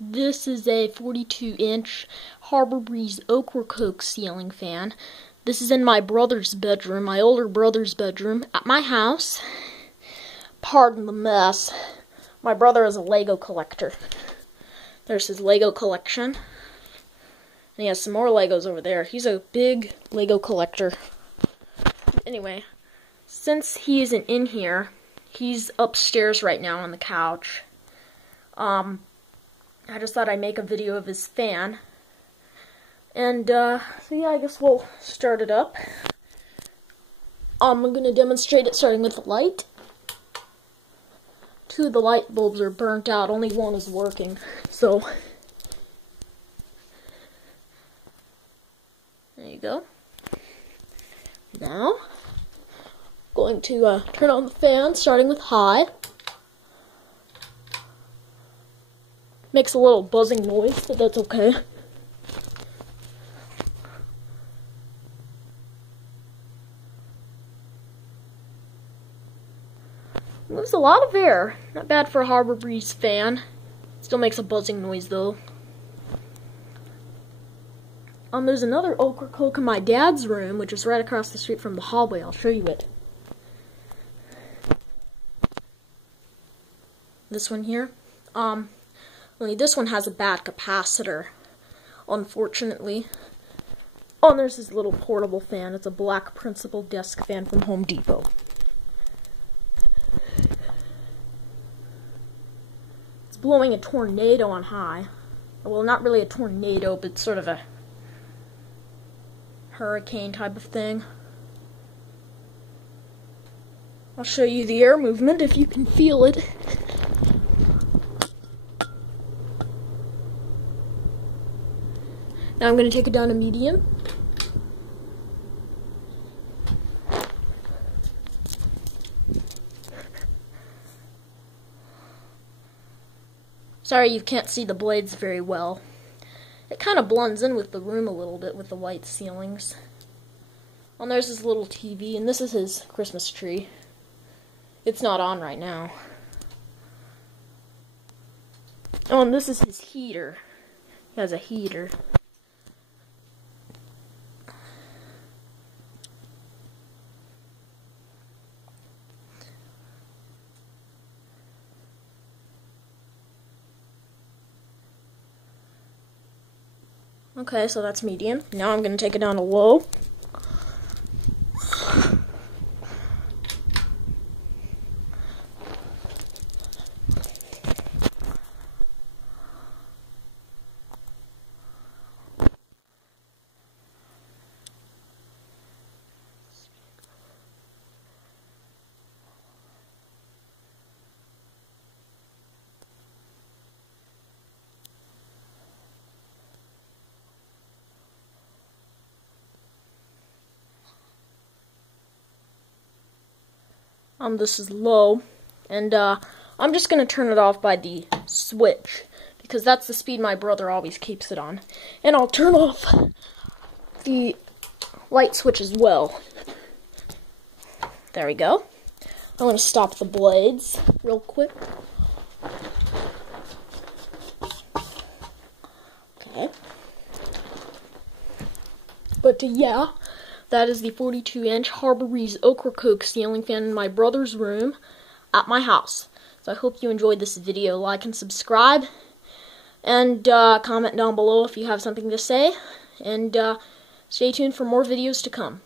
This is a 42-inch Harbor Breeze Ocracoke ceiling fan. This is in my brother's bedroom, my older brother's bedroom, at my house. Pardon the mess. My brother is a Lego collector. There's his Lego collection. And he has some more Legos over there. He's a big Lego collector. Anyway, since he isn't in here, he's upstairs right now on the couch. I just thought I'd make a video of his fan. And, so yeah, I guess we'll start it up. I'm going to demonstrate it starting with the light. 2 of the light bulbs are burnt out, only 1 is working. So, there you go. Now, going to turn on the fan, starting with high. Makes a little buzzing noise, but that's okay. Moves a lot of air. Not bad for a Harbor Breeze fan. Still makes a buzzing noise though. There's another Ocracoke in my dad's room, which is right across the street from the hallway. I'll show you it. This one here. Only this one has a bad capacitor, unfortunately. Oh, and there's this little portable fan. It's a black principal desk fan from Home Depot. It's blowing a tornado on high. Well, not really a tornado, but sort of a hurricane type of thing. I'll show you the air movement if you can feel it. Now I'm going to take it down to medium. Sorry you can't see the blades very well. It kind of blends in with the room a little bit with the white ceilings. And there's his little TV, and this is his Christmas tree. It's not on right now. Oh, and this is his heater. He has a heater. Okay, so that's medium. Now I'm going to take it down to low. This is low, and I'm just going to turn it off by the switch, because that's the speed my brother always keeps it on. And I'll turn off the light switch as well. There we go. I'm going to stop the blades real quick. Okay. But yeah. That is the 42-inch Harbor Breeze Ocracoke ceiling fan in my brother's room at my house. So I hope you enjoyed this video. Like and subscribe. And comment down below if you have something to say. And stay tuned for more videos to come.